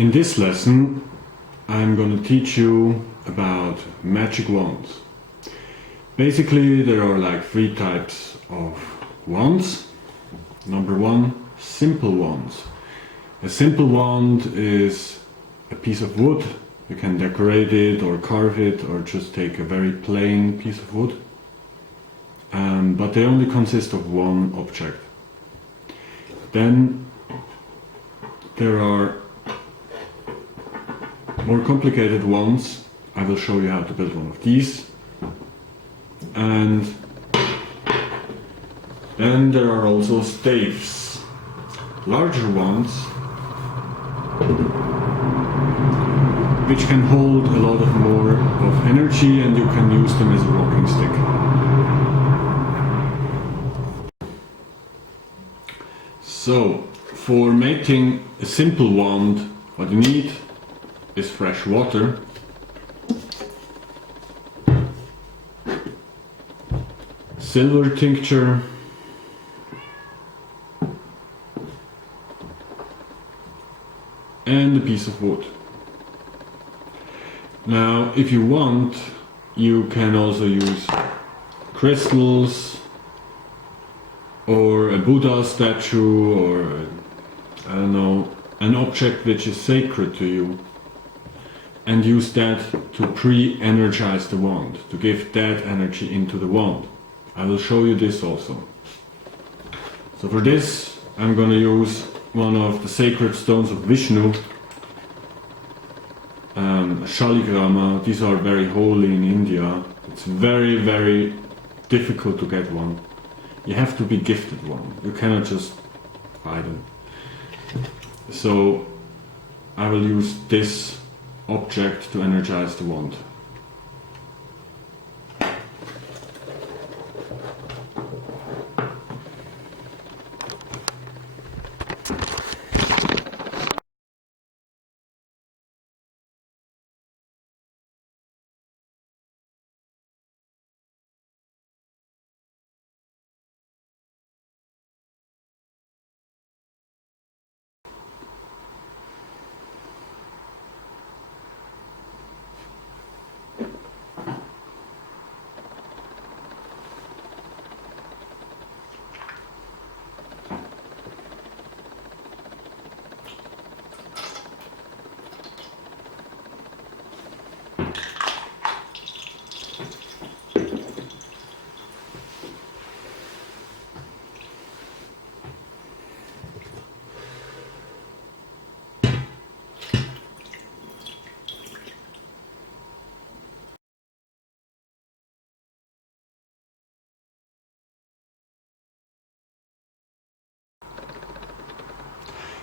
In this lesson I'm going to teach you about magic wands. Basically there are like 3 types of wands. Number 1, simple wands. A simple wand is a piece of wood. You can decorate it or carve it or just take a very plain piece of wood. But they only consist of one object. Then there are more complicated ones. I will show you how to build one of these. And then there are also staves, larger ones, which can hold a lot of more of energy, and you can use them as a walking stick. So, for making a simple wand, what you need is fresh water, silver tincture, and a piece of wood. Now, if you want, you can also use crystals, or a Buddha statue, or I don't know, an object which is sacred to you, and use that to pre-energize the wand, to give that energy into the wand. I will show you this also. So for this I'm going to use one of the sacred stones of Vishnu, Shaligrama. These are very holy in India. It's very difficult to get one. You have to be gifted one. You cannot just buy them. So I will use this object to energize the wand.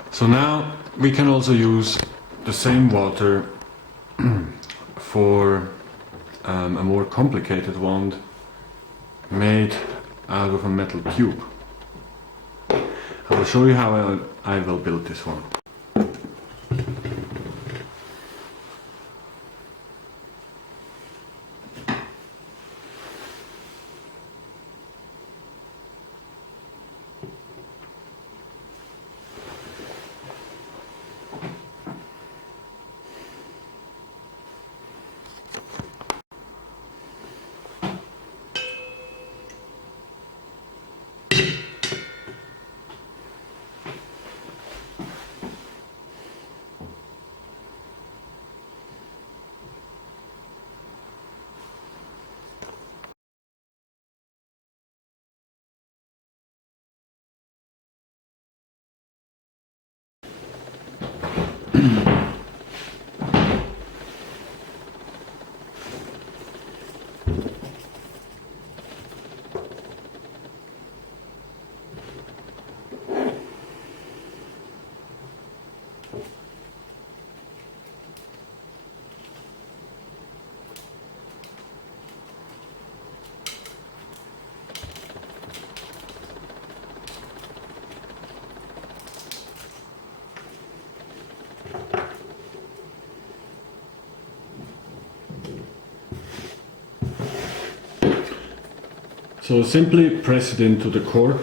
So now we can also use the same water for a more complicated wand made out of a metal tube. I will show you how I will build this one. So simply press it into the cork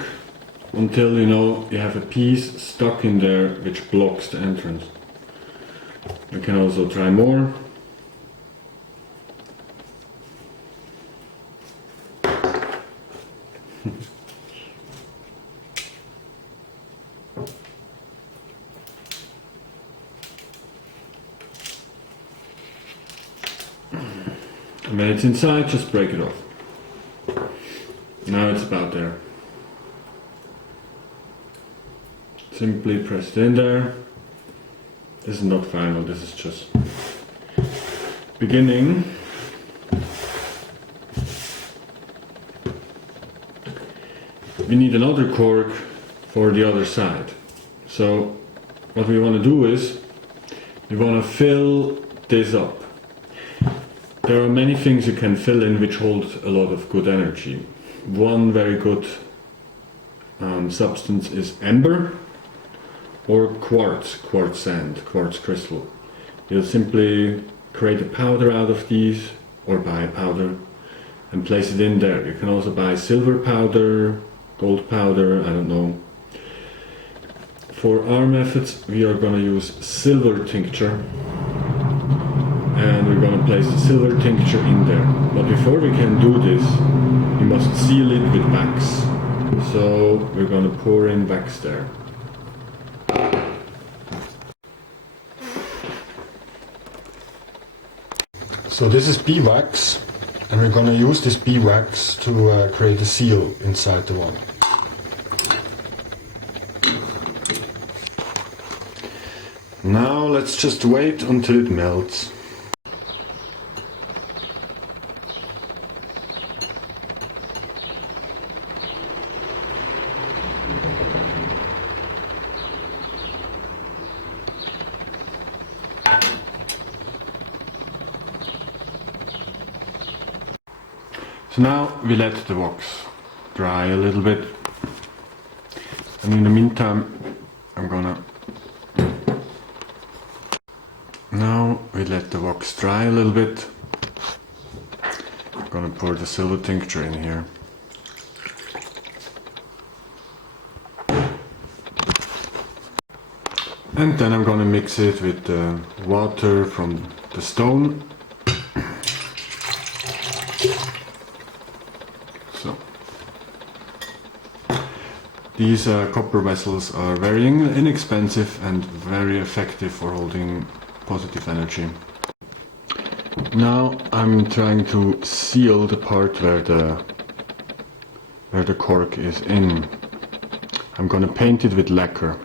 until you have a piece stuck in there which blocks the entrance. You can also try more. And when it's inside, just break it off. Now it's about there. Simply press it in there. This is not final, this is just beginning. We need another cork for the other side. So what we want to do is we want to fill this up. There are many things you can fill in which hold a lot of good energy. One very good substance is amber or quartz sand, quartz crystal. You'll simply create a powder out of these or buy a powder and place it in there. You can also buy silver powder, gold powder, I don't know. For our methods we are going to use silver tincture. And we're going to place the silver tincture in there. But before we can do this, we must seal it with wax. So we're going to pour in wax there. So this is beeswax, and we're going to use this beeswax to create a seal inside the wand. Now let's just wait until it melts. So now we let the wax dry a little bit, and in the meantime now we let the wax dry a little bit. I'm gonna pour the silver tincture in here. And then I'm gonna mix it with the water from the stone. So these copper vessels are very inexpensive and very effective for holding positive energy. Now I'm trying to seal the part where the cork is in. I'm gonna paint it with lacquer.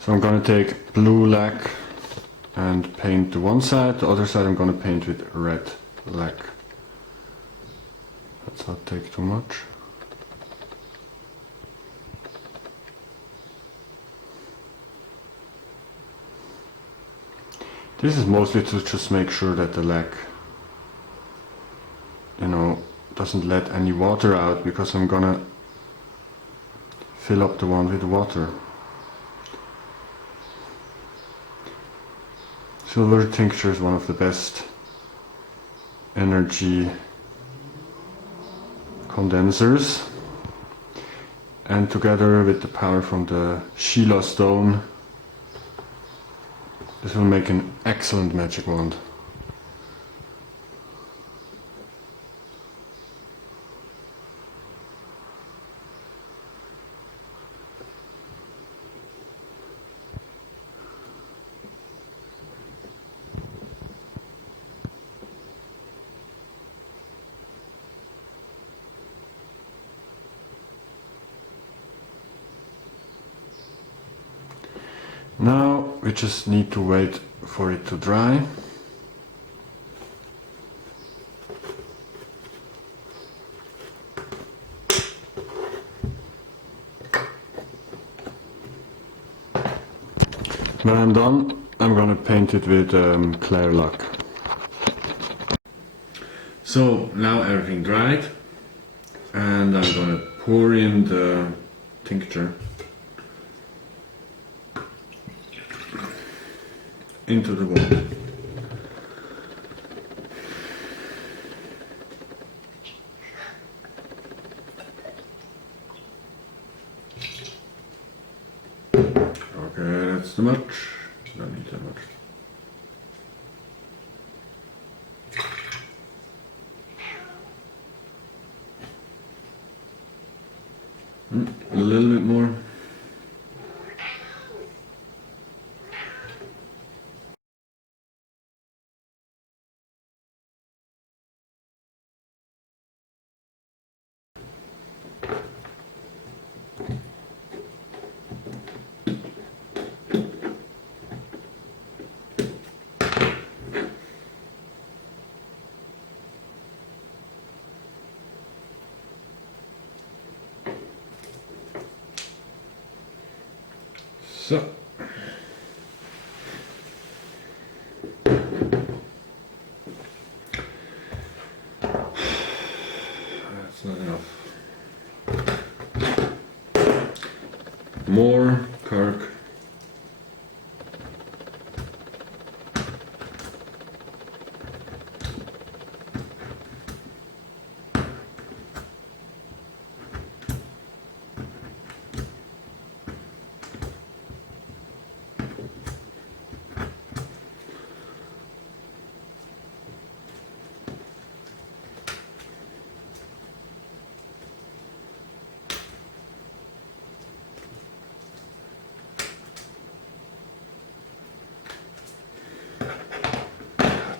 So I'm gonna take blue lac and paint the one side, the other side I'm gonna paint with red lac. Let's not take too much. This is mostly to just make sure that the lac, doesn't let any water out, because I'm gonna fill up the one with water. Silver tincture is one of the best energy condensers, and together with the power from the Sheila stone, this will make an excellent magic wand. Now we just need to wait for it to dry. When I'm done, I'm gonna paint it with clear lac. So now everything dried, and I'm gonna pour in the tincture into the wand. Okay, that's too much. Don't need that much. A little bit more. So, that's not enough. More Kirk.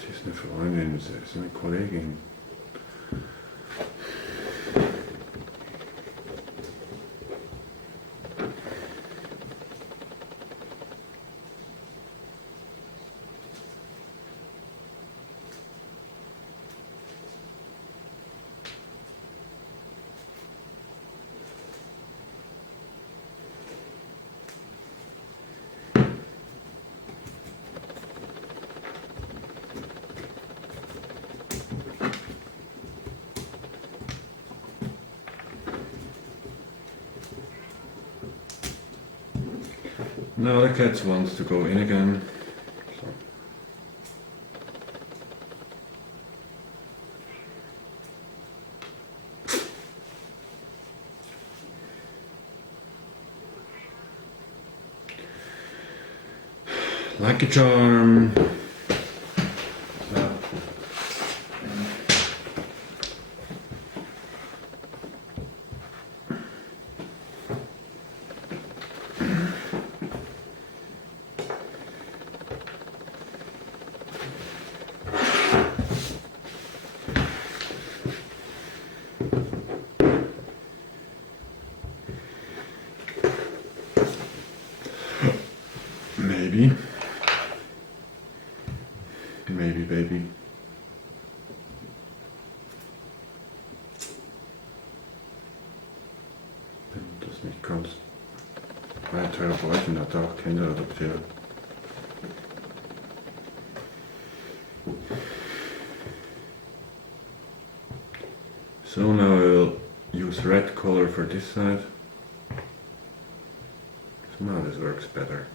Het is een vriendin, ze is een collega. Now the cat wants to go in again. So. Like a charm. Maybe. Maybe, baby. Dat is niet kans. Mijn therapeuten dat ook kinderen adopteren. So now I will use red color for this side. So now this works better.